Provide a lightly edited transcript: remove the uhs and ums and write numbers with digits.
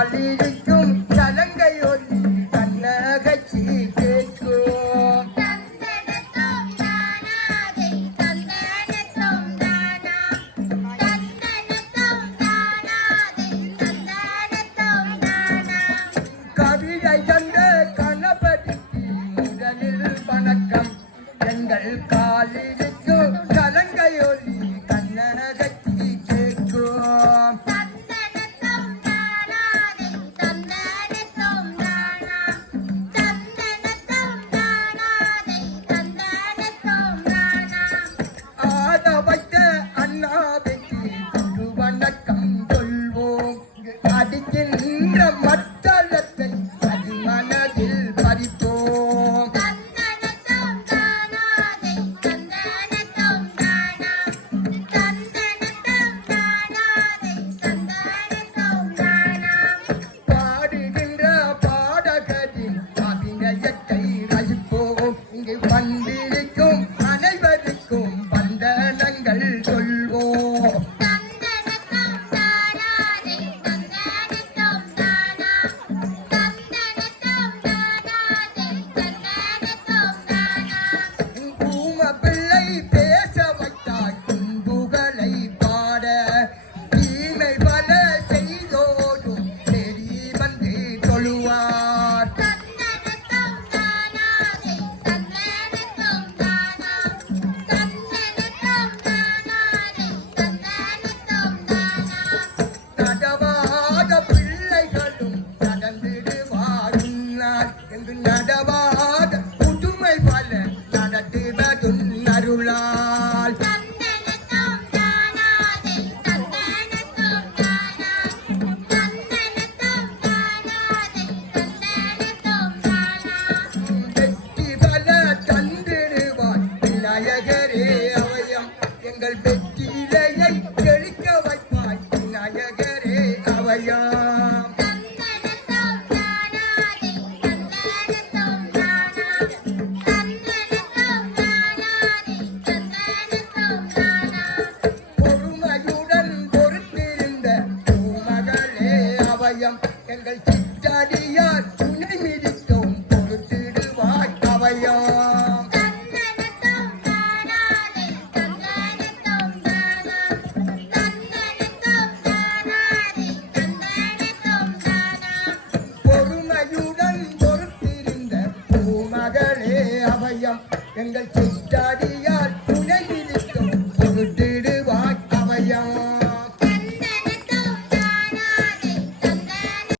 அழிக்கும் சலங்கை ஒலி கண்ணகச்சி கேட்கும் கவிதை தந்த கணபதிக்கு முதலில் வணக்கம். எங்கள் காலிருக்கும் சலங்கை ஒலி கண்ணகச்சி கேட்கும். அடிக்கின்ற மற்றத்தை அதிமனதில் பறிப்போம். பாடுகின்ற பாடகரின் அபிநயத்தை ரசிப்போம். இங்கு வந்திருக்கும் அனைவருக்கும் வந்தனங்கள் சொல்வோம். நடவாத புதுமை பல நடத்துவதும் அருளால். வெற்றி பல தந்திடுவார் விநாயகரே அவயம். எங்கள் வெற்றிலையை செழிக்க வைப்பாய் விநாயகரே அவயம். எங்கள் சிற்றடியார் துணை மிதித்தோம் பொறுத்திடுவாய் அவயம். பொறுமையுடன் பொறுத்திருந்த பூமகளே அவயம். எங்கள்